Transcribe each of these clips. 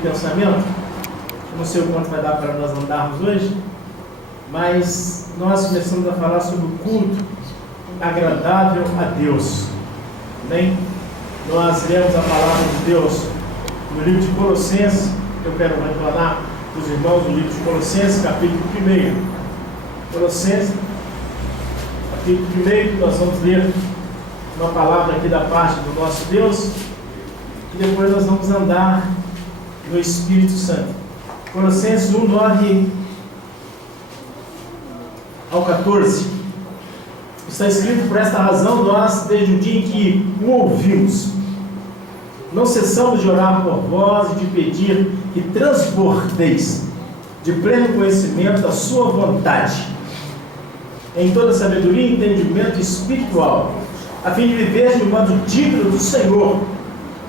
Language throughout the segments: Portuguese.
pensamento. Eu não sei o quanto vai dar para nós andarmos hoje, mas nós começamos a falar sobre o culto agradável a Deus. Amém? Nós lemos a palavra de Deus no livro de Colossenses. Eu quero retornar para os irmãos no livro de Colossenses, capítulo 1. Colossenses, capítulo 1, nós vamos ler uma palavra aqui da parte do nosso Deus, e depois nós vamos andar no Espírito Santo. Colossenses 1, 9 ao 14. Está escrito: por esta razão nós, desde o dia em que o ouvimos, não cessamos de orar por vós e de pedir que transbordeis de pleno conhecimento da sua vontade, em toda sabedoria e entendimento espiritual, a fim de viver de um modo digno do Senhor,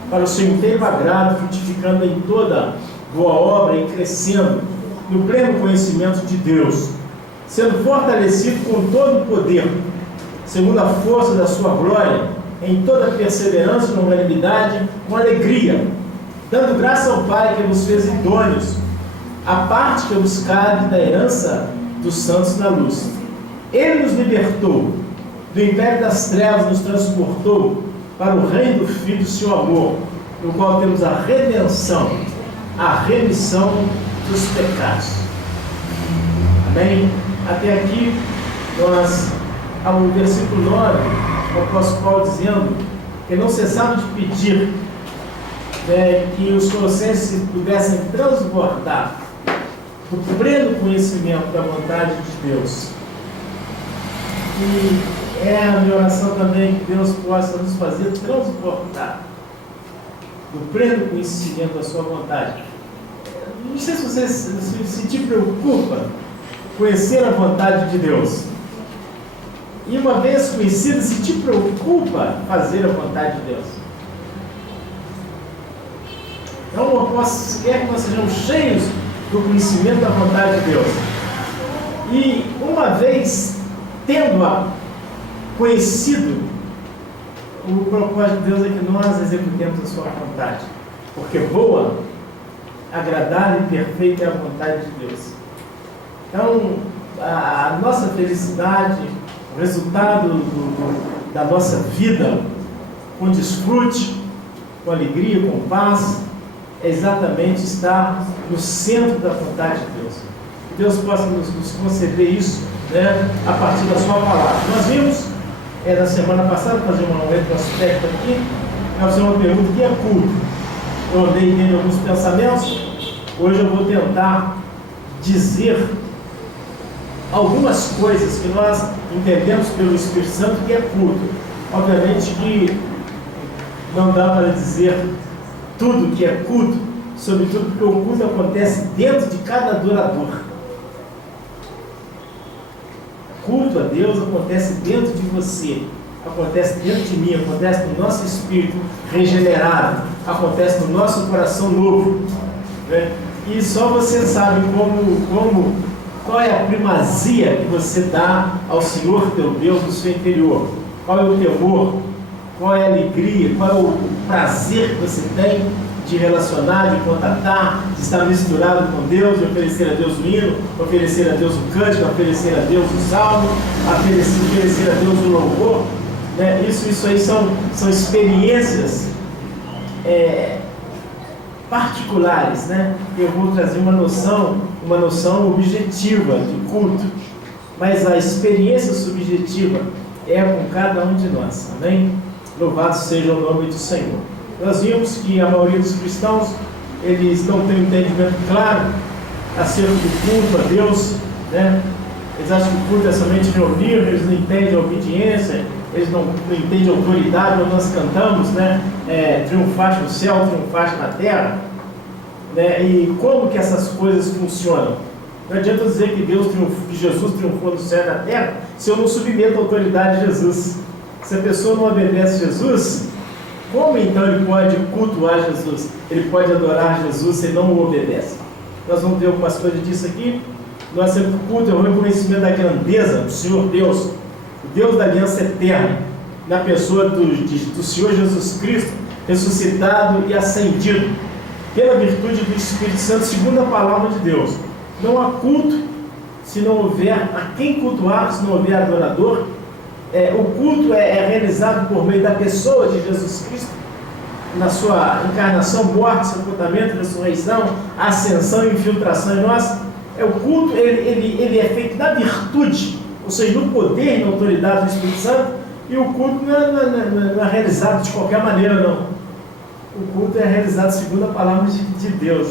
para o seu inteiro agrado, frutificando em toda boa obra e crescendo no pleno conhecimento de Deus, sendo fortalecido com todo o poder, segundo a força da sua glória, em toda perseverança e longanimidade, com alegria, dando graça ao Pai que vos fez idôneos, a parte que vos cabe da herança dos santos na luz. Ele nos libertou do império das trevas, nos transportou para o reino do Filho do seu amor, no qual temos a redenção, a remissão dos pecados. Amém? Até aqui, nós, ao versículo 9, o apóstolo Paulo dizendo que não cessaram de pedir que os colossenses pudessem transbordar do pleno conhecimento da vontade de Deus. E é a minha oração também que Deus possa nos fazer transbordar do pleno conhecimento da sua vontade. Não sei se você se te preocupa conhecer a vontade de Deus. E uma vez conhecido, se te preocupa fazer a vontade de Deus. Então, o apóstolo quer que nós sejamos cheios do conhecimento da vontade de Deus. E uma vez tendo-a conhecido, o propósito de Deus é que nós executemos a sua vontade, porque boa, agradável e perfeita é a vontade de Deus. Então, a nossa felicidade, o resultado da nossa vida, com desfrute, com alegria, com paz, é exatamente estar no centro da vontade de Deus. Que Deus possa nos conceder isso, a partir da sua palavra. Nós vimos, na semana passada, fazer um retrospecto aqui, nós fizemos uma pergunta: o que é culto? Eu andei tendo alguns pensamentos. Hoje eu vou tentar dizer algumas coisas que nós entendemos pelo Espírito Santo que é culto. Obviamente que não dá para dizer tudo que é culto, sobretudo porque o culto acontece dentro de cada adorador. Culto a Deus acontece dentro de você, acontece dentro de mim, acontece no nosso espírito regenerado, acontece no nosso coração novo, E só você sabe qual é a primazia que você dá ao Senhor teu Deus no seu interior. Qual é o temor, qual é a alegria, qual é o prazer que você tem de relacionar, de contatar, de estar misturado com Deus, de oferecer a Deus o hino, oferecer a Deus o cântico, oferecer a Deus o salmo, oferecer a Deus o louvor. Isso aí são experiências particulares, Eu vou trazer uma noção objetiva de culto, mas a experiência subjetiva é com cada um de nós, amém? Louvado seja o nome do Senhor. Nós vimos que a maioria dos cristãos, eles não têm um entendimento claro acerca do culto a Deus, Eles acham que o culto é somente reunir, eles não entendem a obediência, eles não entendem a autoridade. Quando nós cantamos, triunfaste no céu, triunfaste na terra, E como que essas coisas funcionam? Não adianta dizer que Jesus triunfou no céu e na terra, se eu não submeto a autoridade de Jesus. Se a pessoa não obedece a Jesus, como então ele pode cultuar Jesus? Ele pode adorar Jesus se ele não o obedece? Nós vamos ver algumas coisas disso aqui. Nosso culto é o reconhecimento da grandeza do Senhor Deus, o Deus da aliança eterna, na pessoa do Senhor Jesus Cristo, ressuscitado e ascendido. pela virtude do Espírito Santo, segundo a palavra de Deus. Não há culto se não houver a quem cultuar, se não houver adorador. O culto é realizado por meio da pessoa de Jesus Cristo, na sua encarnação, morte, sepultamento, ressurreição, ascensão e infiltração em nós. O culto ele é feito na virtude, ou seja, no poder e na autoridade do Espírito Santo, e o culto não é realizado de qualquer maneira, não. O culto é realizado segundo a palavra de Deus.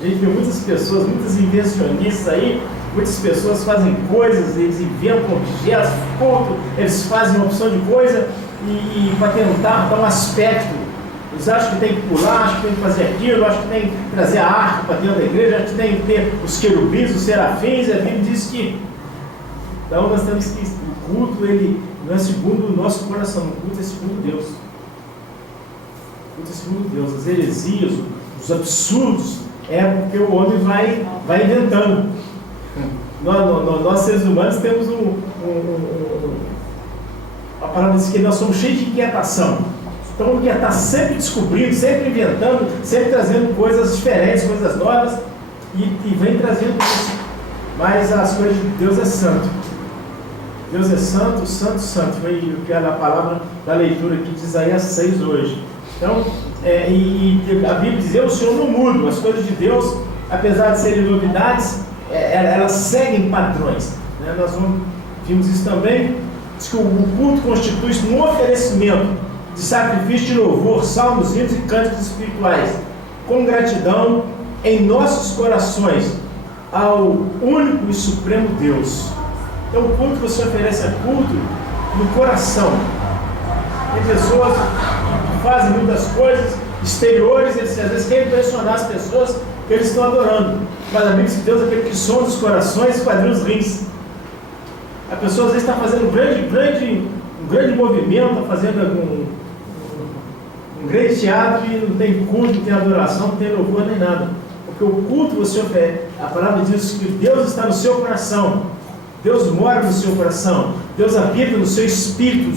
A gente vê muitas pessoas, muitos invencionistas aí, muitas pessoas fazem coisas, eles inventam objetos, culto, eles fazem uma opção de coisa e para tentar dar um aspecto. Eles acham que tem que pular, acham que tem que fazer aquilo, acham que tem que trazer a arca para dentro da igreja, acham que tem que ter os querubins, os serafins, e a Bíblia diz que. Então nós temos que. O culto, ele não é segundo o nosso coração, o culto é segundo Deus. O culto é segundo Deus. As heresias, os absurdos, é porque o homem vai inventando. Nós seres humanos temos a palavra diz que nós somos cheios de inquietação. Então quer estar sempre descobrindo, sempre inventando, sempre trazendo coisas diferentes, coisas novas, e vem trazendo isso. Mas as coisas de Deus é santo. Deus é santo, santo, santo. Foi a palavra da leitura aqui de Isaías 6 hoje. Então, a Bíblia diz, o Senhor não muda. As coisas de Deus, apesar de serem novidades, elas seguem padrões. Né? Nós vimos isso também. Diz que o culto constitui-se um oferecimento de sacrifício de louvor, salmos, hinos e cânticos espirituais, com gratidão em nossos corações ao único e supremo Deus. Então o culto você oferece é culto no coração. Tem pessoas que fazem muitas coisas exteriores, eles às vezes querem impressionar as pessoas que eles estão adorando. Mas a Bíblia diz que Deus é aquele que sonda os corações e esquadrinha os rins. A pessoa às vezes está fazendo um grande movimento, está fazendo um grande teatro e não tem culto, não tem adoração, não tem louvor nem nada. Porque o culto você oferece, a palavra diz que Deus está no seu coração, Deus mora no seu coração, Deus habita no seu espírito,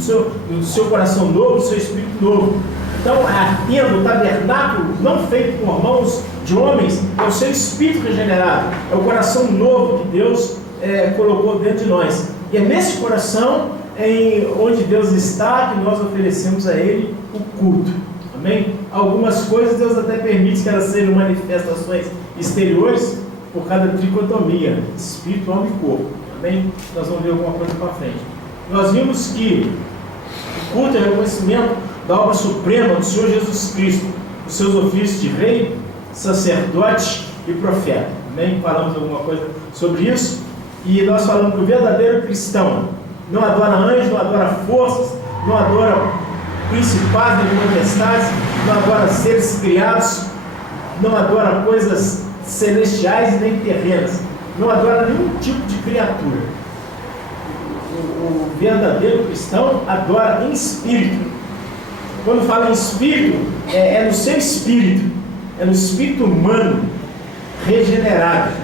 no seu coração novo, no seu espírito novo. Então a tenda, o tabernáculo, não feito por mãos de homens, é o seu espírito regenerado, é o coração novo que Deus colocou dentro de nós. E é nesse coração onde Deus está que nós oferecemos a Ele o culto. Amém? Algumas coisas Deus até permite que elas sejam manifestações exteriores por causa da tricotomia, espírito, alma e corpo. Amém? Nós vamos ver alguma coisa para frente. Nós vimos que o culto é o reconhecimento da obra suprema do Senhor Jesus Cristo, os seus ofícios de rei, sacerdote e profeta. Amém? Falamos alguma coisa sobre isso. E nós falamos que o verdadeiro cristão não adora anjos, não adora forças, não adora principados nem potestades, não adora seres criados, não adora coisas celestiais nem terrenas, não adora nenhum tipo de criatura. O verdadeiro cristão adora em espírito. Quando fala em espírito, é no seu espírito, é no espírito humano regenerado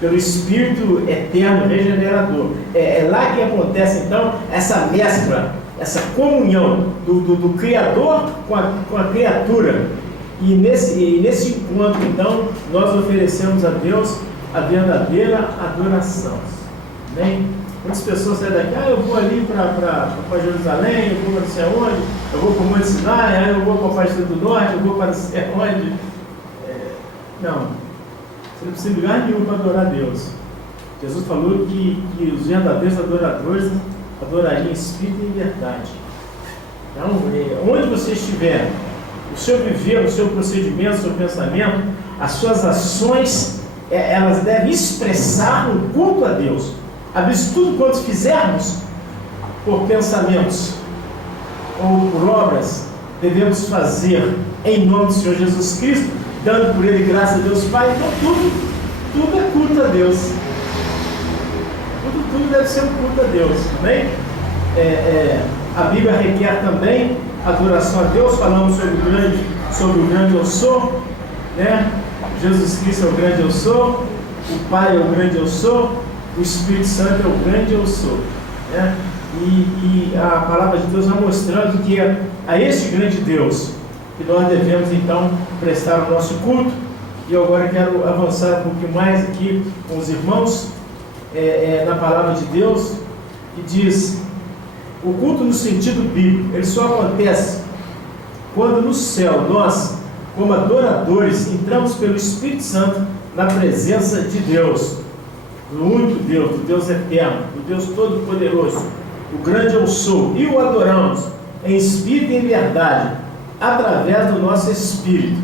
pelo Espírito eterno regenerador. É lá que acontece então essa mescla, essa comunhão do Criador com a criatura. E nesse encontro então nós oferecemos a Deus a verdadeira adoração. Amém? Muitas pessoas saem daqui, eu vou ali para Jerusalém, eu vou para não sei onde, eu vou para o Monte Sinai, eu vou para a parte do norte, eu vou para não sei onde. Não. Você não precisa de lugar nenhum para adorar a Deus. Jesus falou que os verdadeiros adoradores adorariam em espírito e em verdade. Então, onde você estiver, o seu viver, o seu procedimento, o seu pensamento, as suas ações, elas devem expressar um culto a Deus. A vez tudo quanto fizermos por pensamentos ou por obras, devemos fazer em nome do Senhor Jesus Cristo, dando por Ele graça a Deus Pai. Então tudo é culto a Deus. Tudo deve ser um culto a Deus. Amém? A Bíblia requer também adoração a Deus. Falamos sobre o grande eu sou, né? Jesus Cristo é o grande eu sou, o Pai é o grande eu sou, o Espírito Santo é o grande eu sou, né? E a palavra de Deus vai mostrando que a esse grande Deus que nós devemos então prestaram o nosso culto. E eu agora quero avançar um pouquinho mais aqui com os irmãos na palavra de Deus, que diz: o culto no sentido bíblico, ele só acontece quando no céu nós, como adoradores, entramos pelo Espírito Santo na presença de Deus, do único Deus, do Deus eterno, do Deus todo-poderoso, o grande eu sou, e o adoramos em espírito e em verdade, através do nosso espírito.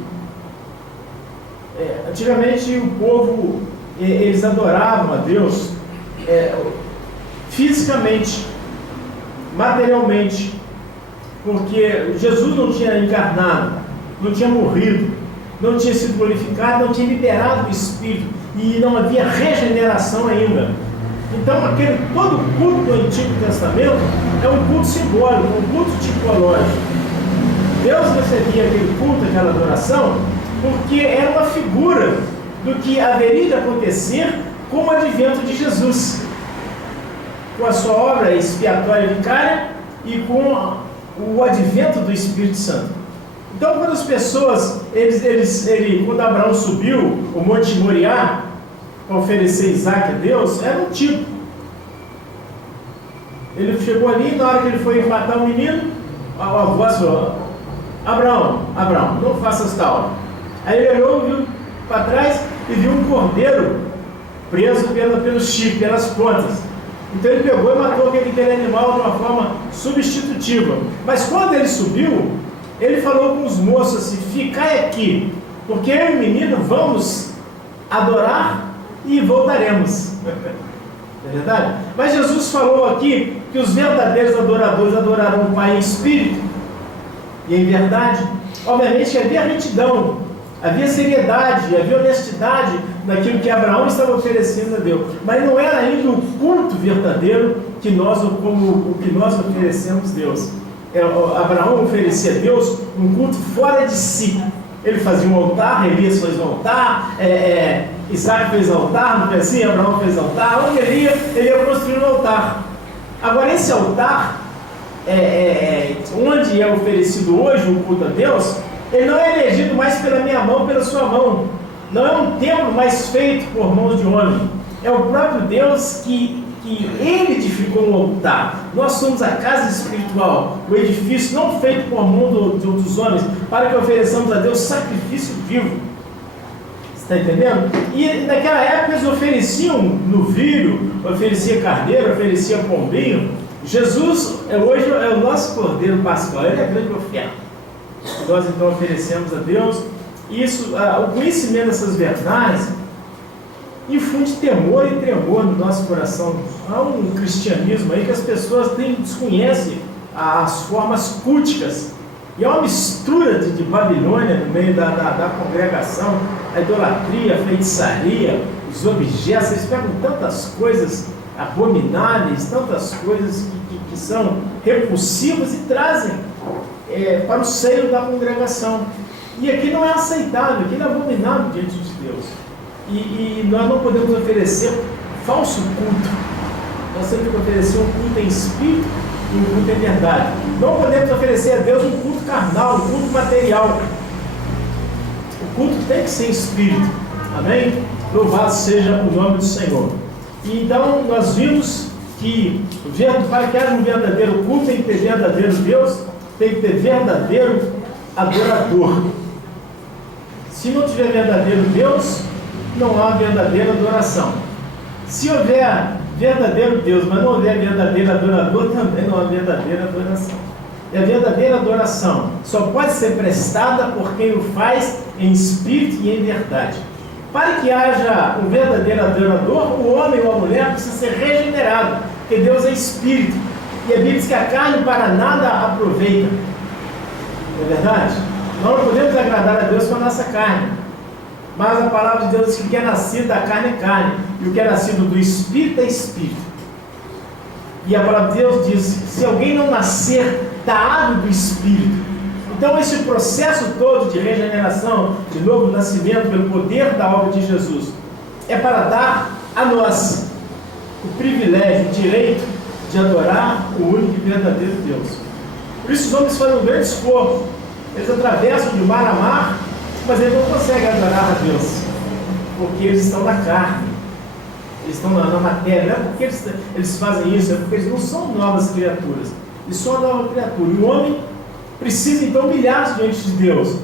Antigamente o povo, eles adoravam a Deus fisicamente, materialmente, porque Jesus não tinha encarnado, não tinha morrido, não tinha sido glorificado, não tinha liberado o Espírito, e não havia regeneração ainda. Então, todo culto do Antigo Testamento é um culto simbólico, um culto tipológico. Deus recebia aquele culto, aquela adoração, porque era uma figura do que haveria de acontecer com o advento de Jesus, com a sua obra expiatória vicária e com o advento do Espírito Santo. Então, quando as pessoas, quando Abraão subiu o Monte Moriá para oferecer Isaac a Deus, era um tipo. Ele chegou ali, na hora que ele foi matar o menino, a voz falou: Abraão, não faças tal. Aí ele olhou, viu para trás e viu um cordeiro preso pelo chifre, pelas pontas. Então ele pegou e matou aquele animal de uma forma substitutiva. Mas quando ele subiu, ele falou com os moços assim: ficai aqui, porque eu e o menino vamos adorar e voltaremos. Não é verdade? Mas Jesus falou aqui que os verdadeiros adoradores adorarão o Pai em espírito e em verdade. Obviamente que havia retidão, havia seriedade, havia honestidade naquilo que Abraão estava oferecendo a Deus, mas não era ainda o culto verdadeiro que nós oferecemos a Deus. Abraão oferecia a Deus um culto fora de si. Ele fazia um altar, Elias fez um altar, Isaac fez altar, não foi assim? Abraão fez altar. Onde ele ia construir um altar. Agora, esse altar, onde é oferecido hoje o culto a Deus, ele não é elegido mais pela minha mão, pela sua mão. Não é um templo mais feito por mãos de homem. É o próprio Deus que Ele edificou um altar. Nós somos a casa espiritual, o edifício não feito por mão dos homens, para que ofereçamos a Deus sacrifício vivo. Está entendendo? E naquela época eles ofereciam novilho, oferecia carneiro, oferecia pombinho. Jesus hoje é o nosso cordeiro pascual, ele é a grande oferta. Nós então oferecemos a Deus. Isso, o conhecimento dessas verdades infunde temor e tremor no nosso coração. Há um cristianismo aí que as pessoas desconhecem as formas culticas, e há uma mistura de Babilônia no meio da congregação, a idolatria, a feitiçaria, os objetos. Eles pegam tantas coisas abomináveis, tantas coisas que são repulsivas e trazem para o seio da congregação. E aqui não é aceitável, aqui é abominável diante de Deus. E nós não podemos oferecer falso culto. Nós temos que oferecer um culto em espírito e um culto em verdade. Não podemos oferecer a Deus um culto carnal, um culto material. O culto tem que ser em espírito. Amém? Louvado seja o nome do Senhor. E então nós vimos que para que haja um verdadeiro culto tem que ter verdadeiro Deus, tem que ter verdadeiro adorador. Se não tiver verdadeiro Deus, não há verdadeira adoração. Se houver verdadeiro Deus, mas não houver verdadeiro adorador, também não há verdadeira adoração. E a verdadeira adoração só pode ser prestada por quem o faz em espírito e em verdade. Para que haja um verdadeiro adorador, o homem ou a mulher precisa ser regenerado, porque Deus é espírito. E a Bíblia diz que a carne para nada aproveita. Não é verdade? Nós não podemos agradar a Deus com a nossa carne. Mas a palavra de Deus diz que o que é nascido da carne é carne, e o que é nascido do Espírito é Espírito. E a palavra de Deus diz: se alguém não nascer da água do Espírito. Então esse processo todo de regeneração, de novo nascimento pelo poder da obra de Jesus, é para dar a nós o privilégio, o direito de adorar o único e verdadeiro Deus. Por isso os homens fazem um grande esforço. Eles atravessam de mar a mar, mas eles não conseguem adorar a Deus, porque eles estão na carne, eles estão na matéria. Não é porque eles fazem isso, é porque eles não são novas criaturas, eles são uma nova criatura. E o homem precisa então humilhar-se diante de Deus,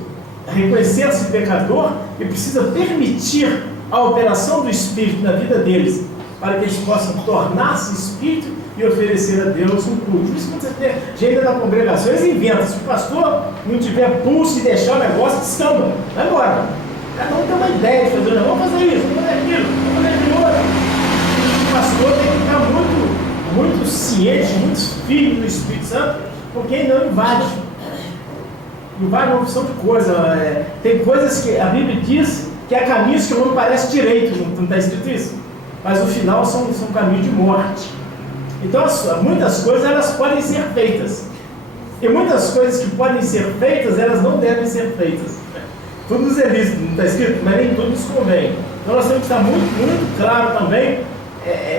reconhecer-se pecador, e precisa permitir a operação do Espírito na vida deles, para que eles possam tornar-se Espírito e oferecer a Deus um culto. Por isso que você tem gente da congregação, eles inventam. Se o pastor não tiver pulso e deixar o negócio, descamba, vai embora. Cada um tem uma ideia de fazer, vamos fazer isso, vamos fazer aquilo, vamos fazer aquilo outro. O pastor tem que ficar muito ciente, muito firme no Espírito Santo, porque ele não invade. Invade uma opção de coisa. Tem coisas que a Bíblia diz que há caminhos que não parece direito, não está escrito isso? Mas no final são caminhos de morte. Então muitas coisas elas podem ser feitas, e muitas coisas que podem ser feitas, elas não devem ser feitas. Tudo nos é lícito, não está escrito, mas nem tudo nos convém. Então nós temos que estar muito claro também,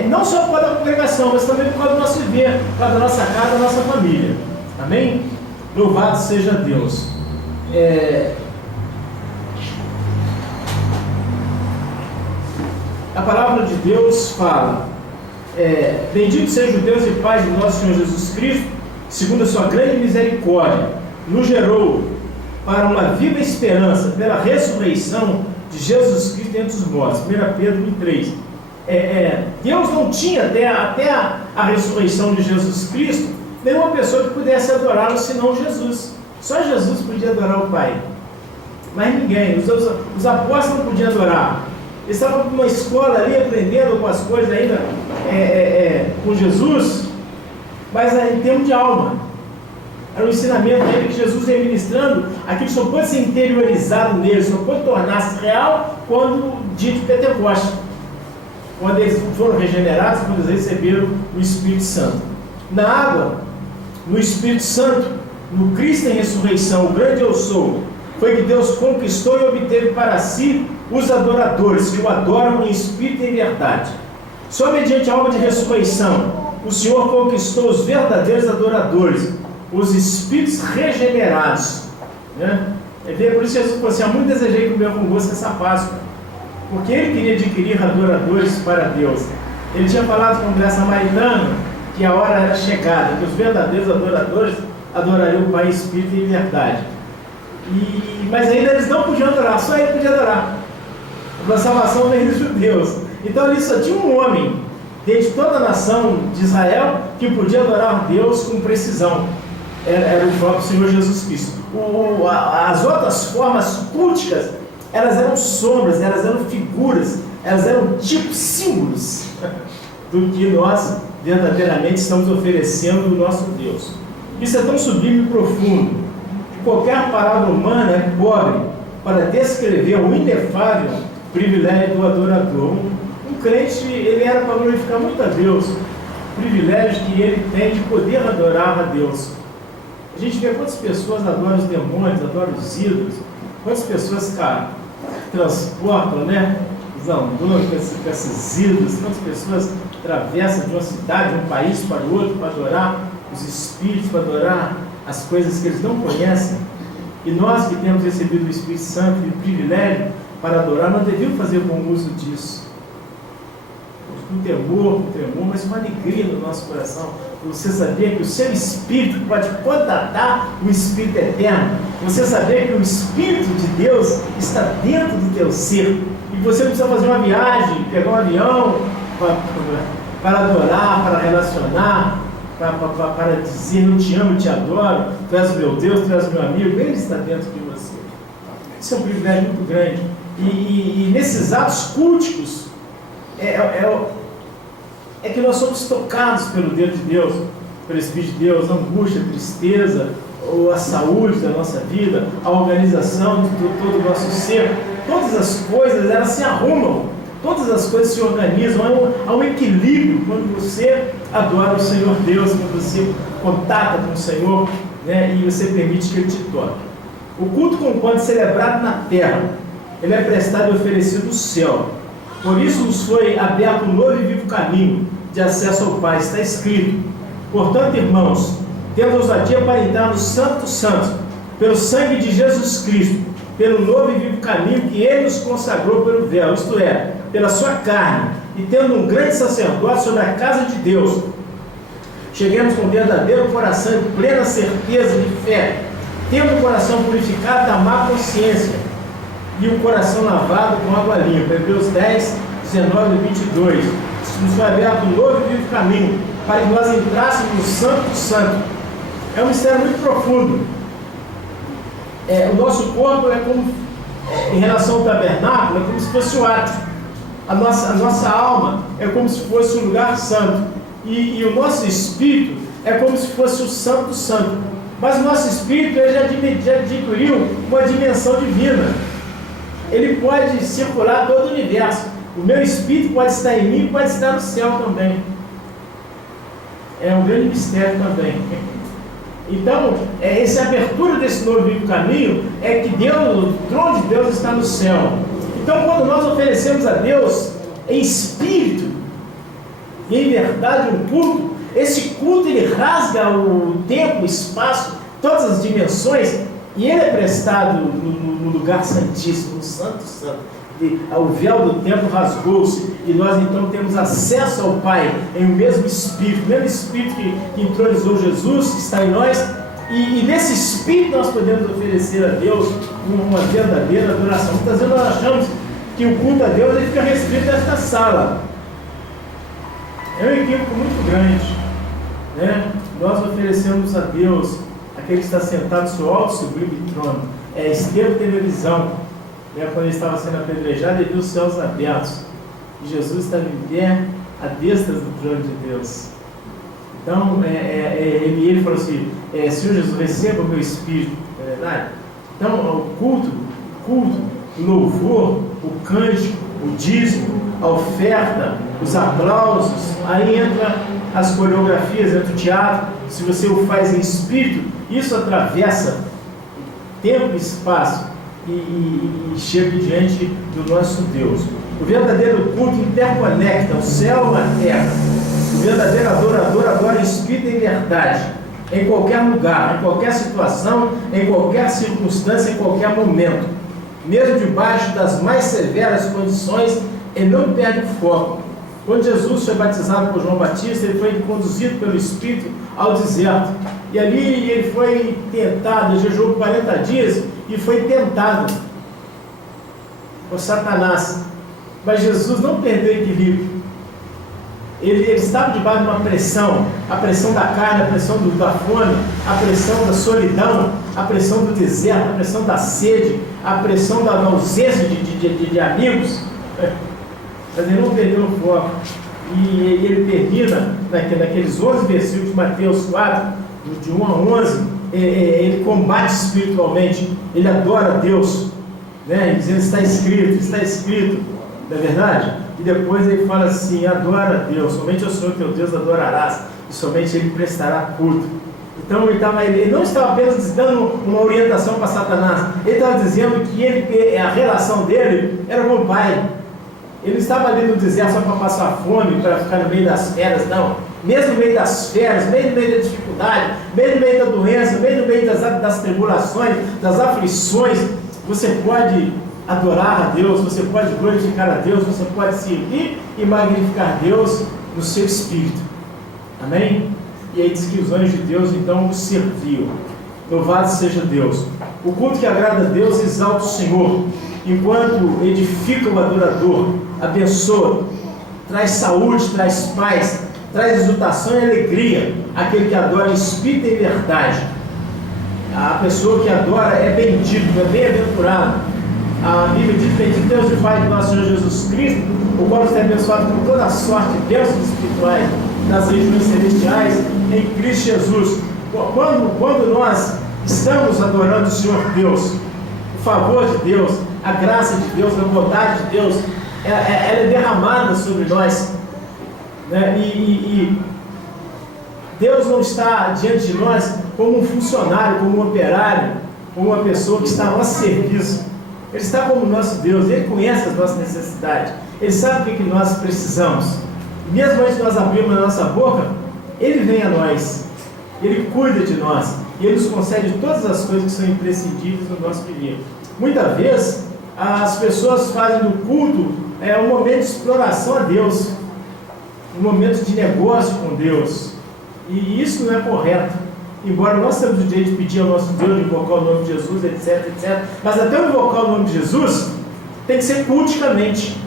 não só por causa da congregação, mas também por causa do nosso viver, por causa da nossa casa, da nossa família. Amém? Louvado seja Deus. A palavra de Deus fala: bendito seja o Deus e Pai de nosso Senhor Jesus Cristo, segundo a sua grande misericórdia, nos gerou para uma viva esperança pela ressurreição de Jesus Cristo dentre os mortos. 1 Pedro 3. Deus não tinha até a ressurreição de Jesus Cristo nenhuma pessoa que pudesse adorá-lo senão Jesus. Só Jesus podia adorar o Pai, mas ninguém. Os apóstolos não podiam adorar. Eles estavam numa escola ali aprendendo algumas coisas ainda com Jesus, mas em termos de alma. Era um ensinamento dele que Jesus ia ministrando, aquilo só pode ser interiorizado neles, só pode tornar-se real quando o dia de Pentecostes, quando eles foram regenerados, quando eles receberam o Espírito Santo. Na água, no Espírito Santo, no Cristo em ressurreição, o grande eu sou, foi que Deus conquistou e obteve para si os adoradores, que o adoram em espírito e em verdade. Só mediante a obra de ressurreição, o Senhor conquistou os verdadeiros adoradores, os espíritos regenerados. Né? Por isso Jesus falou assim: muito desejei comer convosco essa Páscoa, porque ele queria adquirir adoradores para Deus. Ele tinha falado com a mulher samaritana que a hora era chegada, que os verdadeiros adoradores adorariam o Pai em espírito e em verdade. Mas ainda eles não podiam adorar, só ele podia adorar. A salvação vem dos judeus. Então ali só tinha um homem, dentre toda a nação de Israel, que podia adorar a Deus com precisão. Era o próprio Senhor Jesus Cristo. As outras formas culticas, elas eram sombras, elas eram figuras, elas eram tipos, símbolos do que nós verdadeiramente estamos oferecendo ao nosso Deus. Isso é tão sublime e profundo que qualquer palavra humana é pobre para descrever o inefável privilégio do adorador. Um crente, ele era para glorificar muito a Deus, o privilégio que ele tem de poder adorar a Deus. A gente vê quantas pessoas adoram os demônios, adoram os ídolos, quantas pessoas, cara, transportam, né, os andões com esses ídolos, quantas pessoas atravessam de uma cidade, de um país para o outro, para adorar os espíritos, para adorar as coisas que eles não conhecem. E nós que temos recebido o Espírito Santo e o privilégio para adorar, não devíamos fazer bom uso disso. Com temor, mas com alegria no nosso coração. Você sabia que o seu Espírito pode contatar o Espírito eterno. Você sabia que o Espírito de Deus está dentro do teu ser. E você não precisa fazer uma viagem, pegar um avião para adorar, para relacionar, para dizer eu te amo, eu te adoro, tu és o meu Deus, tu és o meu amigo. Ele está dentro de você. Isso é um privilégio muito grande. E nesses atos culticos é que nós somos tocados pelo dedo de Deus, pelo Espírito de Deus, a angústia, a tristeza, ou a saúde da nossa vida, a organização de todo o nosso ser. Todas as coisas, elas se arrumam, todas as coisas se organizam, há um equilíbrio quando você adora o Senhor Deus, quando você contata com o Senhor, né, e você permite que Ele te toque. O culto, conquanto celebrado na terra, ele é prestado e oferecido no céu. Por isso nos foi aberto um novo e vivo caminho de acesso ao Pai. Está escrito: portanto, irmãos, tendo ousadia para entrar no Santo dos Santos, pelo sangue de Jesus Cristo, pelo novo e vivo caminho que Ele nos consagrou pelo véu, isto é, pela sua carne, e tendo um grande sacerdote sobre a casa de Deus, cheguemos com verdadeiro coração e plena certeza de fé, tendo o coração purificado da má consciência e o coração lavado com água limpa. Hebreus 10, 19 e 22. Nos foi aberto um novo e vivo caminho para que nós entrássemos no Santo do Santo. É um mistério muito profundo. O nosso corpo é como, em relação ao tabernáculo, é como se fosse o átrio. A nossa alma é como se fosse um lugar santo. E o nosso espírito é como se fosse o Santo do Santo. Mas o nosso espírito ele já adquiriu uma dimensão divina. Ele pode circular todo o universo. O meu espírito pode estar em mim e pode estar no céu também. É um grande mistério também. Então, essa abertura desse novo vivo caminho é que Deus, o trono de Deus está no céu. Então, quando nós oferecemos a Deus em espírito e em verdade um culto, esse culto ele rasga o tempo, o espaço, todas as dimensões, e ele é prestado no lugar santíssimo, no Santo Santo. O véu do templo rasgou-se e nós então temos acesso ao Pai em o mesmo Espírito, o mesmo Espírito que entronizou Jesus, que está em nós, e nesse Espírito nós podemos oferecer a Deus uma verdadeira adoração. Muitas vezes nós achamos que o culto a Deus ele fica restrito a esta sala. É um equívoco muito grande, né? Nós oferecemos a Deus aquele que está sentado no seu alto e sublime trono. Estevão teve a visão, quando ele estava sendo apedrejado, ele viu os céus abertos e Jesus estava em pé à destra do trono de Deus. Então ele falou assim: Senhor Jesus, receba o meu espírito, não é verdade? Então o culto, o louvor, o cântico, o dízimo, a oferta, os aplausos, aí entra as coreografias, entra o teatro. Se você o faz em espírito, isso atravessa tempo e espaço e chega diante do nosso Deus. O verdadeiro culto interconecta o céu e a terra. O verdadeiro adorador adora em espírito e em verdade, em qualquer lugar, em qualquer situação, em qualquer circunstância, em qualquer momento. Mesmo debaixo das mais severas condições, ele não perde o foco. Quando Jesus foi batizado por João Batista, ele foi conduzido pelo Espírito ao deserto. E ali ele foi tentado, ele jejuou 40 dias e foi tentado por Satanás. Mas Jesus não perdeu o equilíbrio. Ele estava debaixo de uma pressão, a pressão da carne, a pressão da fome, a pressão da solidão, a pressão do deserto, a pressão da sede, a pressão da ausência de amigos. Mas ele não perdeu o foco. E ele termina naqueles 11 versículos de Mateus 4, de 1 a 11, ele combate espiritualmente, ele adora a Deus, né? Dizendo: está escrito, não é verdade? E depois ele fala assim: adora a Deus, somente ao Senhor teu Deus adorarás, e somente Ele prestará culto. Então ele não estava apenas dando uma orientação para Satanás, ele estava dizendo que a relação dele era com o Pai. Ele não estava ali no deserto só para passar fome, para ficar no meio das feras, não. Mesmo no meio das feras, mesmo no meio da dificuldade, mesmo no meio da doença, mesmo no meio das tribulações, das aflições, você pode adorar a Deus, você pode glorificar a Deus, você pode servir e magnificar Deus no seu espírito. Amém? E aí diz que os anjos de Deus então o serviam. Louvado seja Deus. O culto que agrada a Deus exalta o Senhor, enquanto edifica o adorador, abençoa, traz saúde, traz paz, traz exultação e alegria àquele que adora em espírito e em verdade. A pessoa que adora é bendito, é bem-aventurado. A Bíblia diz: bendito Deus e Pai do nosso Senhor Jesus Cristo, o qual nos tem abençoado com toda a sorte de bênçãos espirituais nas regiões celestiais em Cristo Jesus. Quando nós estamos adorando o Senhor Deus, o favor de Deus, a graça de Deus, a bondade de Deus, ela é derramada sobre nós, né? E Deus não está diante de nós como um funcionário, como um operário, como uma pessoa que está a nosso serviço. Ele está como o nosso Deus, Ele conhece as nossas necessidades, Ele sabe o que nós precisamos. Mesmo antes de nós abrirmos a nossa boca, Ele vem a nós, Ele cuida de nós, e Ele nos concede todas as coisas que são imprescindíveis no nosso viver. Muitas vezes, as pessoas fazem do culto um momento de exploração a Deus, um momento de negócio com Deus. E isso não é correto. Embora nós temos o direito de pedir ao nosso Deus, de invocar o nome de Jesus, etc, etc. Mas até eu invocar o nome de Jesus, tem que ser culticamente.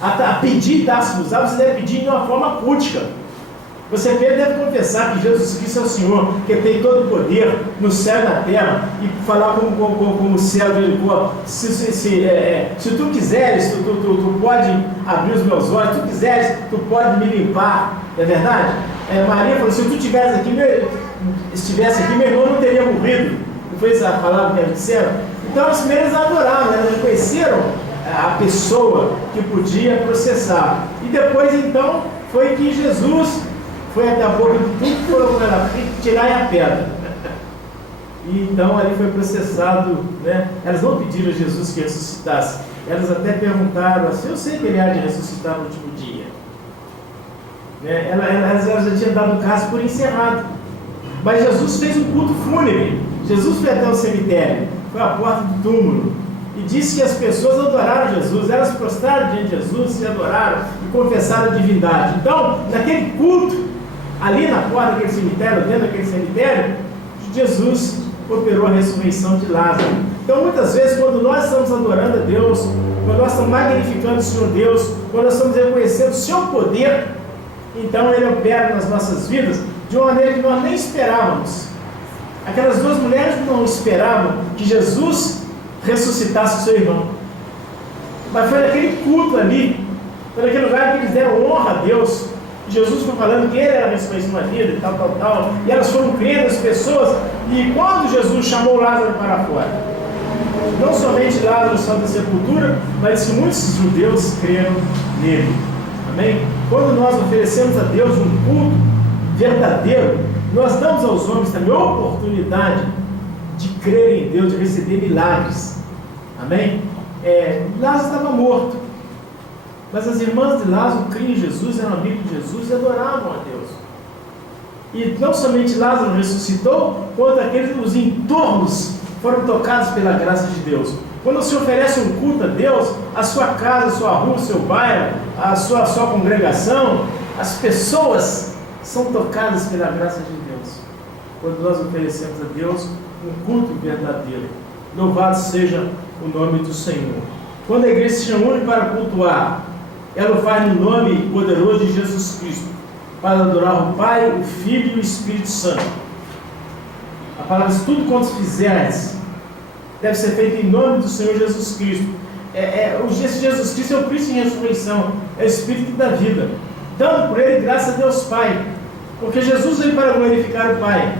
A pedir e dar-se usar, você deve pedir de uma forma cultica. Você deve confessar que Jesus Cristo é o Senhor, que tem todo o poder no céu e na terra, e falar como o céu de Jericó. Se tu quiseres, tu pode abrir os meus olhos, se tu quiseres, tu pode me limpar. Não é verdade? Maria falou, se tu estivesse aqui, meu irmão não teria morrido. Não foi essa a palavra que eles disseram? Então as primeiras adoraram, elas reconheceram a pessoa que podia processar. E depois então foi que Jesus foi até a boca de tudo, falou com ela, tem que tirar a pedra. E então ali foi processado, né? Elas não pediram a Jesus que ressuscitasse. Elas até perguntaram assim, eu sei que ele há de ressuscitar no último dia. Né? Elas já tinham dado o caso por encerrado. Mas Jesus fez um culto fúnebre. Jesus foi até o cemitério, foi à porta do túmulo, e disse que as pessoas adoraram Jesus, elas prostraram diante de Jesus, se adoraram e confessaram a divindade. Então, naquele culto, ali na porta daquele cemitério, dentro daquele cemitério, Jesus operou a ressurreição de Lázaro. Então, muitas vezes, quando nós estamos adorando a Deus, quando nós estamos magnificando o Senhor Deus, quando nós estamos reconhecendo o seu poder, então Ele opera nas nossas vidas de uma maneira que nós nem esperávamos. Aquelas duas mulheres não esperavam que Jesus ressuscitasse o seu irmão. Mas foi naquele culto ali, foi naquele lugar que eles deram honra a Deus. Jesus foi falando que Ele era a ressurreição da vida e tal. E elas foram crendo, as pessoas. E quando Jesus chamou Lázaro para fora, não somente Lázaro saiu da sepultura, mas que muitos judeus creram nele. Amém? Quando nós oferecemos a Deus um culto verdadeiro, nós damos aos homens também a oportunidade de crer em Deus, de receber milagres. Amém? Lázaro estava morto, mas as irmãs de Lázaro criam em Jesus, eram amigos de Jesus e adoravam a Deus. E não somente Lázaro ressuscitou, quanto aqueles os entornos foram tocados pela graça de Deus. Quando se oferece um culto a Deus, a sua casa, a sua rua, o seu bairro, a sua congregação, as pessoas são tocadas pela graça de Deus. Quando nós oferecemos a Deus um culto verdadeiro. Louvado seja o nome do Senhor. Quando a igreja se reúne para cultuar, ela o faz no nome poderoso de Jesus Cristo, para adorar o Pai, o Filho e o Espírito Santo. A palavra diz, tudo quanto fizeres, deve ser feito em nome do Senhor Jesus Cristo. Esse Jesus Cristo é o Cristo em ressurreição, é o Espírito da vida, dando por ele graça a Deus Pai, porque Jesus veio para glorificar o Pai.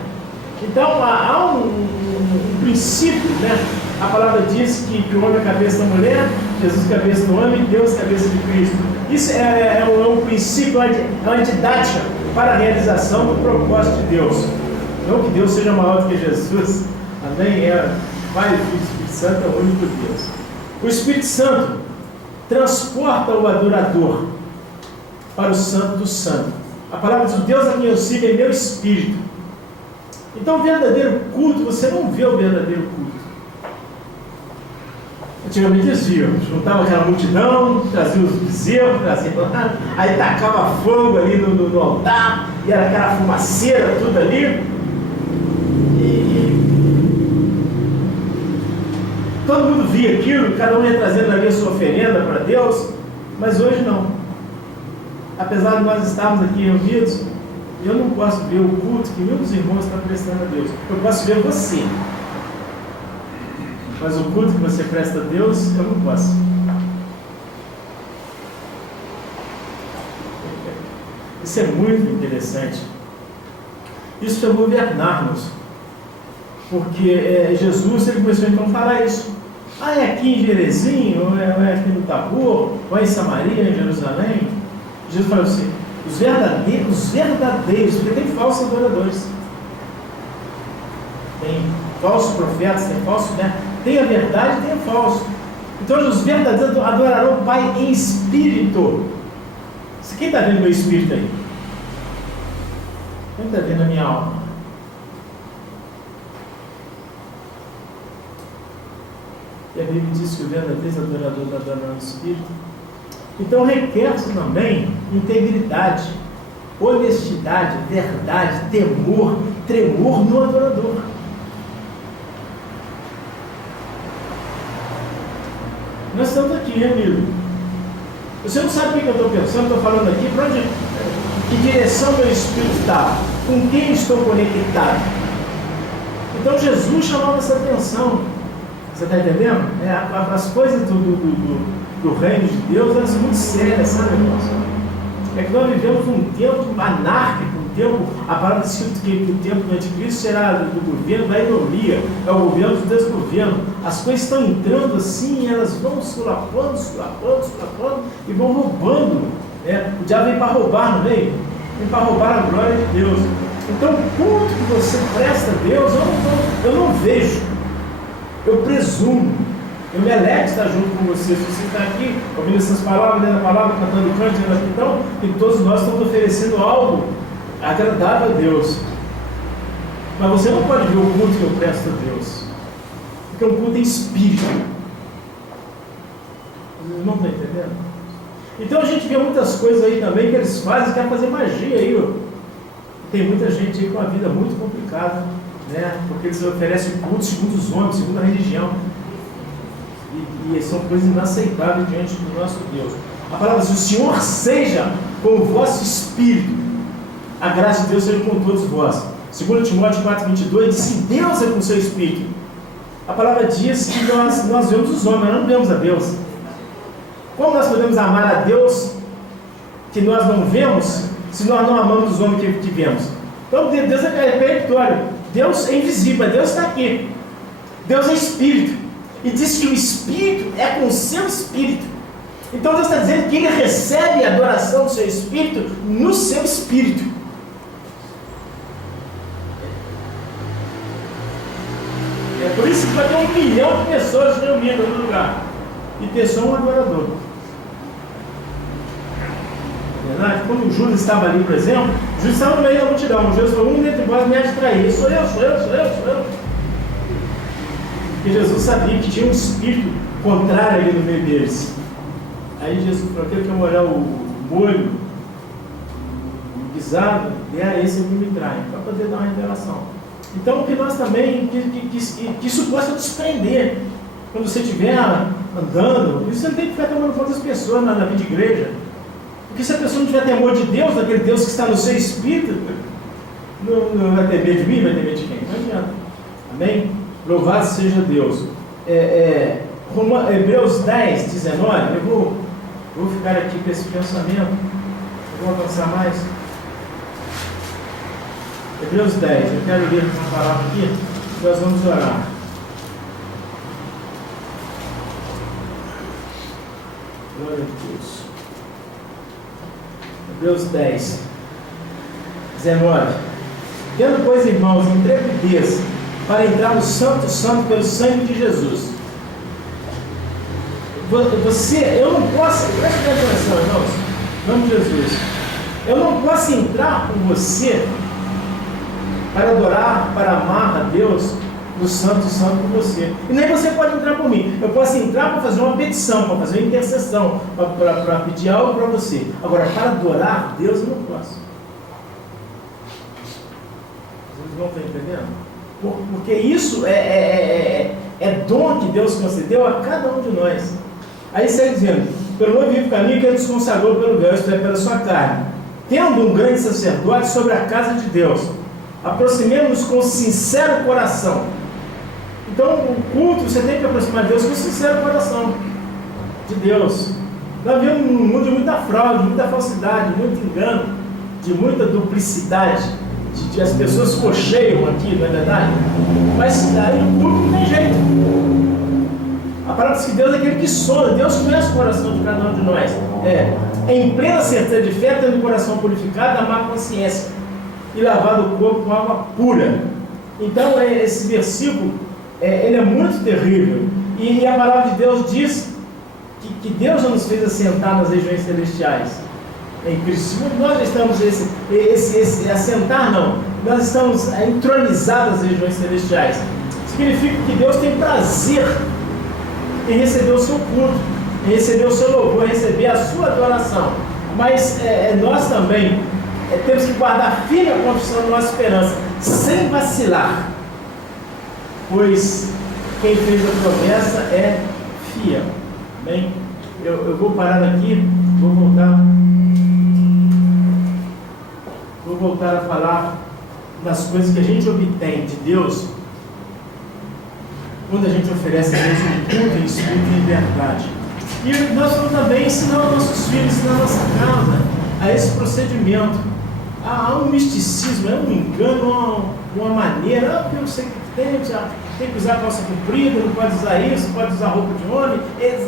Então há um princípio, né? A palavra diz que o homem é a cabeça da mulher, Jesus é a cabeça do homem, Deus é a cabeça de Cristo. Isso é um princípio, é uma didática para a realização do propósito de Deus. Não que Deus seja maior do que Jesus, amém? Pai, Filho e Espírito Santo é o único Deus. O Espírito Santo transporta o adorador para o Santo do Santo. A palavra diz, o Deus a quem eu sigo é meu Espírito. Então o verdadeiro culto, você não vê o verdadeiro culto. Antigamente diziam, juntava aquela multidão, trazia os bezerros, aí tacava fogo ali no altar, e era aquela fumaceira, tudo ali. Todo mundo via aquilo, cada um ia trazendo ali a sua oferenda para Deus, mas hoje não. Apesar de nós estarmos aqui reunidos, eu não posso ver o culto que meus irmãos estão prestando a Deus. Eu posso ver você. Mas o culto que você presta a Deus, eu não posso. Isso é muito interessante. Isso é governar-nos. Porque Jesus, ele começou então a falar isso. É aqui em Jerezinho, ou é aqui no Tabor, ou é em Samaria, em Jerusalém. Jesus falou assim, os verdadeiros, porque tem falsos adoradores. Tem falsos profetas, tem falsos, né? Tem a verdade e tem o falso. Então os verdadeiros adorarão o Pai em espírito. Quem está vendo meu espírito aí? Quem está vendo a minha alma? E a Bíblia diz que o verdadeiro adorador está adorando o Espírito. Então requer-se também integridade, honestidade, verdade, temor, tremor no adorador. Nós estamos aqui reunidos. Você não sabe o que eu estou pensando, estou falando aqui, para onde, que direção meu espírito está, com quem estou conectado. Então Jesus chamava essa atenção. Você está entendendo? As coisas do reino de Deus, elas são muito sérias, sabe, irmãos? É que nós vivemos um tempo anárquico, a palavra diz que o tempo do anticristo será do governo da ironia, é o governo do desgoverno. As coisas estão entrando assim, e elas vão sulapando, e vão roubando. O diabo vem para roubar, não vem? Vem para roubar a glória de Deus. Então, o culto que você presta a Deus, eu não vejo, eu presumo. Eu me alegro de estar junto com você. Se você está aqui ouvindo essas palavras, lendo a palavra, cantando canto, então, e todos nós estamos oferecendo algo agradável a Deus. Mas você não pode ver o culto que eu presto a Deus, porque é um culto em espírito. Vocês não estão entendendo? Então a gente vê muitas coisas aí também que eles fazem, querem fazer magia aí. Ó. Tem muita gente aí com uma vida muito complicada, né? Porque eles oferecem culto segundo os homens, segundo a religião. E são coisas inaceitáveis diante do nosso Deus. A palavra diz: o Senhor seja com o vosso espírito, a graça de Deus seja com todos vós. 2 Timóteo 4,22 diz que Deus é com o seu espírito. A palavra diz que nós vemos os homens, mas não vemos a Deus. Como nós podemos amar a Deus que nós não vemos, se nós não amamos os homens que vemos? Então Deus é peremptório. Deus é invisível, mas Deus está aqui. Deus é espírito. E diz que o Espírito é com o seu Espírito. Então Deus está dizendo que Ele recebe a adoração do seu Espírito no seu Espírito. É por isso que vai ter 1 milhão de pessoas reunidas no lugar. E ter só um adorador. Verdade? Quando o Judas estava ali, por exemplo, o Judas estava no meio da multidão. O Judas falou: um dentre vós me há de trair. Sou eu. Porque Jesus sabia que tinha um espírito contrário ali no meio deles. Aí Jesus falou: aquele que molhar o molho, o guisado, é esse que me trai, para poder dar uma revelação. Então, que nós também, que isso possa desprender. Quando você estiver andando, você não tem que ficar tomando conta das pessoas na vida de igreja. Porque se a pessoa não tiver temor de Deus, daquele Deus que está no seu espírito, não vai ter medo de mim, vai ter medo de quem? Não adianta. Amém? Louvado seja Deus. Hebreus 10, 19. Eu vou ficar aqui com esse pensamento. Eu vou avançar mais. Hebreus 10. Eu quero ler uma palavra aqui. Nós vamos orar. Glória a Deus. Hebreus 10, 19. Tendo, pois, irmãos, intrepidez para entrar no Santo Santo pelo sangue de Jesus. Eu não posso, presta atenção, irmãos, em nome de Jesus, eu não posso entrar com você para adorar, para amar a Deus no Santo Santo com você. E nem você pode entrar por mim. Eu posso entrar para fazer uma petição, para fazer uma intercessão, para pedir algo para você. Agora, para adorar a Deus, eu não posso. Vocês não estão entendendo? Porque isso é dom que Deus concedeu a cada um de nós. Aí segue dizendo: pelo novo vivo caminho que Ele nos consagrou pelo véu, isto é, pela sua carne, tendo um grande sacerdote sobre a casa de Deus, aproximemos-nos com sincero coração. Então, o culto, você tem que aproximar de Deus com sincero coração de Deus. Nós vivemos num mundo de muita fraude, de muita falsidade, de muito engano, de muita duplicidade. As pessoas cocheiam aqui, não é verdade? Mas aí no culto não tem jeito. A palavra diz que Deus é aquele que sonda. Deus conhece o coração de cada um de nós. Em plena certeza de fé, tendo o coração purificado, da má consciência, e lavado o corpo com água pura. Então, esse versículo, ele é muito terrível. E a palavra de Deus diz que Deus já nos fez assentar nas regiões celestiais. Em Cristo. Nós estamos assentar não, nós estamos entronizados nas regiões celestiais. Significa que Deus tem prazer em receber o seu culto, em receber o seu louvor, em receber a sua adoração. Mas nós também temos que guardar firme a confissão da nossa esperança, sem vacilar, pois quem fez a promessa é fiel. Bem, eu vou parar aqui, vou voltar a falar das coisas que a gente obtém de Deus quando a gente oferece a Deus um culto em espírito e em verdade. E nós vamos também ensinar os nossos filhos, ensinar a nossa casa a esse procedimento. Há um misticismo, um engano, uma maneira, porque eu sei que tem que usar calça comprida, não pode usar isso, pode usar roupa de homem,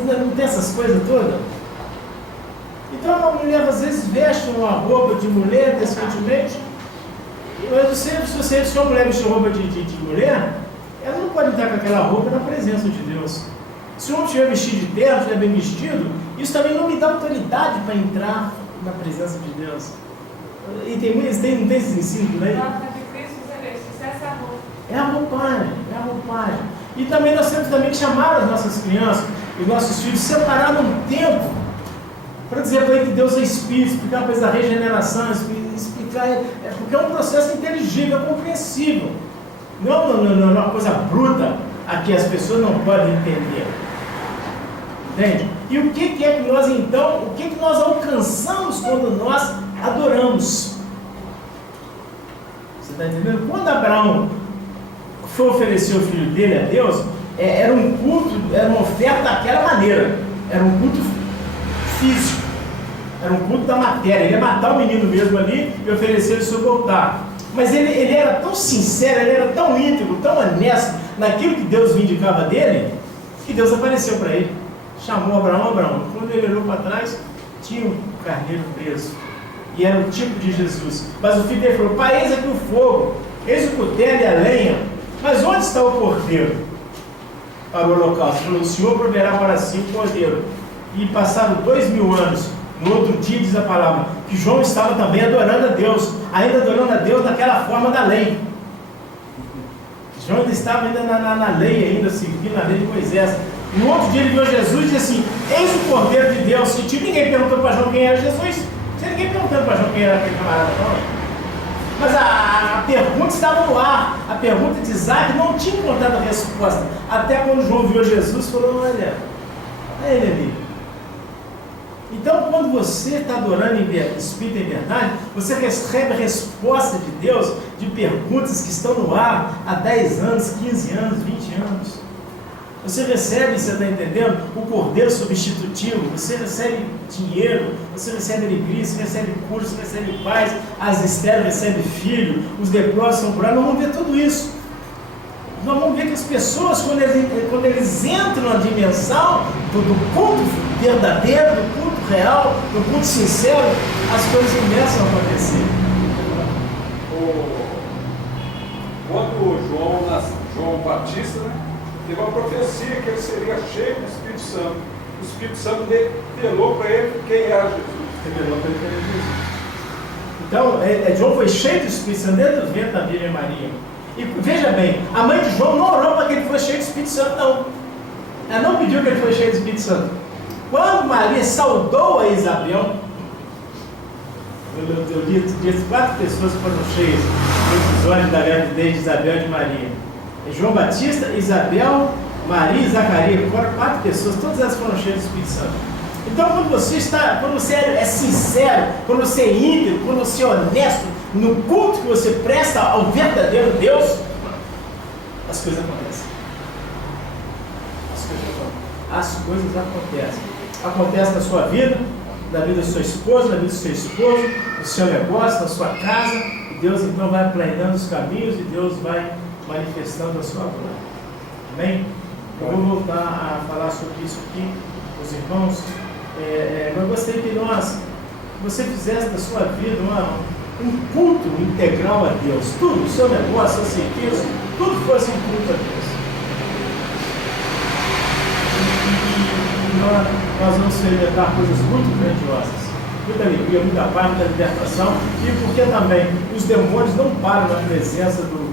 não tem essas coisas todas. Então a mulher às vezes veste uma roupa de mulher decentemente, mas se uma mulher vestir roupa de mulher, ela não pode entrar com aquela roupa na presença de Deus. Se o homem estiver vestido de terno, estiver bem vestido, isso também não me dá autoridade para entrar na presença de Deus. E não tem esse ensino, né? É a roupagem. E também nós temos que chamar as nossas crianças e nossos filhos, separar um tempo para dizer para ele que Deus é Espírito, explicar para eles a regeneração, explicar, porque é um processo inteligível, compreensível. Não é uma coisa bruta a que as pessoas não podem entender. Entende? E o que é que nós então, o que nós alcançamos quando nós adoramos? Você está entendendo? Quando Abraão foi oferecer o filho dele a Deus, era um culto, era uma oferta daquela maneira, era um culto físico, era um culto da matéria. Ele ia matar o menino mesmo ali e oferecer o seu altar. Mas ele era tão sincero, ele era tão íntegro, tão honesto naquilo que Deus vindicava dele, que Deus apareceu para ele, chamou Abraão. Quando ele olhou para trás, tinha um carneiro preso, e era o tipo de Jesus. Mas o filho dele falou: pai, eis aqui o fogo, eis o cutelo e a lenha, mas onde está o cordeiro para o holocausto? Falou: o Senhor proverá para si o cordeiro. E passaram 2000 anos. No outro dia diz a palavra que João estava também adorando a Deus, ainda adorando a Deus daquela forma da lei. João ainda estava na lei, ainda seguindo a lei de Moisés. No outro dia ele viu Jesus e disse assim: eis o Cordeiro de Deus. E tipo, ninguém perguntou para João quem era Jesus. Não tinha ninguém perguntando para João quem era aquele camarada, não. Mas a pergunta estava no ar. A pergunta de Isaac não tinha encontrado a resposta. Até quando João viu Jesus, falou: olha ele ali. Então, quando você está adorando em espírito e em verdade, você recebe a resposta de Deus de perguntas que estão no ar há 10 anos, 15 anos, 20 anos. Você recebe, você está entendendo, o cordeiro substitutivo, você recebe dinheiro, você recebe alegria, você recebe cura, você recebe paz, as estéreis recebem filho, os leprosos são curados. Nós vamos ver tudo isso. Nós vamos ver que as pessoas, quando eles entram na dimensão do culto verdadeiro, do culto real, do culto sincero, as coisas começam a acontecer. Quando João Batista, né, teve uma profecia que ele seria cheio do Espírito Santo. O Espírito Santo revelou para ele quem era Jesus. Revelou para ele quem era Jesus. Então, João foi cheio do Espírito Santo desde o ventre da Virgem Maria. E veja bem, a mãe de João não orou para que ele fosse cheio do Espírito Santo, não. Ela não pediu que ele fosse cheio do Espírito Santo. Quando Maria saudou a Isabel, eu disse 4 pessoas foram cheias no episódio da gravidez de Isabel e de Maria. João Batista, Isabel, Maria e Zacarias, foram 4 pessoas, todas elas foram cheias do Espírito Santo. Então, quando você é sincero, quando você é íntegro, quando você é honesto no culto que você presta ao verdadeiro Deus, as coisas acontecem. As coisas acontecem. Acontece na sua vida, na vida da sua esposa, na vida do seu esposo, no seu negócio, na sua casa. E Deus então vai planeando os caminhos e Deus vai manifestando a sua glória. Amém? Eu vou voltar a falar sobre isso aqui, os irmãos. Eu gostaria que você fizesse da sua vida um culto integral a Deus. Tudo, o seu negócio, o seu serviço, tudo fosse um culto a Deus. Nós vamos experimentar coisas muito grandiosas, muita alegria, muita paz, muita libertação, e porque também os demônios não param na presença do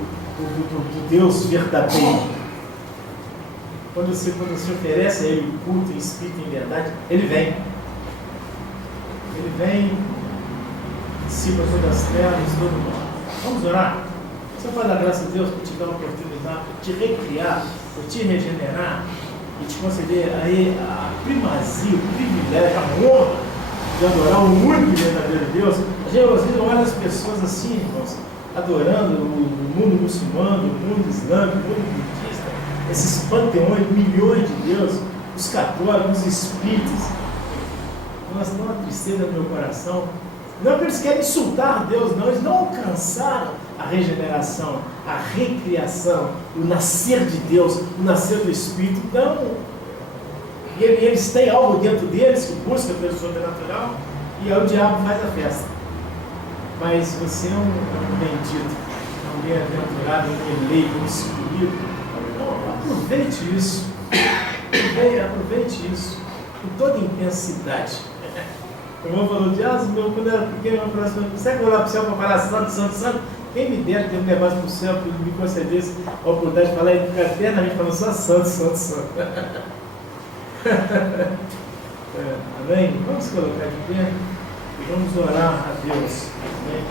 Deus verdadeiro. quando você oferece a Ele o culto em espírito e em verdade, Ele vem. Ele vem, dissipa todas as trevas, todo mundo. Vamos orar? Você pode dar graças a Deus por te dar a oportunidade, por te recriar, por te regenerar e te conceder aí a primazia, o privilégio, a honra de adorar o único e verdadeiro Deus. A gente às vezes olha as pessoas assim, irmãos, adorando o mundo muçulmano, o mundo islâmico, o mundo budista, esses panteões, milhões de deuses, os católicos, os espíritos. Nossa, dá uma tristeza no meu coração. Não é que eles querem insultar Deus, não, eles não alcançaram a regeneração, a recriação, o nascer de Deus, o nascer do Espírito. Não. Eles têm algo dentro deles que busca pelo sobrenatural e aí o diabo faz a festa. Mas você é um bendito, um bem-aventurado, um eleito, um escolhido. Então, aproveite isso. Aproveite isso com toda intensidade. O irmão falou de quando eu era pequeno, meu coração, consegue olhar para o céu para falar santo, santo, santo? Quem me dera que eu me levasse para o céu, que me concedesse a oportunidade de falar eternamente, falando só santo, santo, santo. Amém? Vamos colocar de pé e vamos orar a Deus. Amém?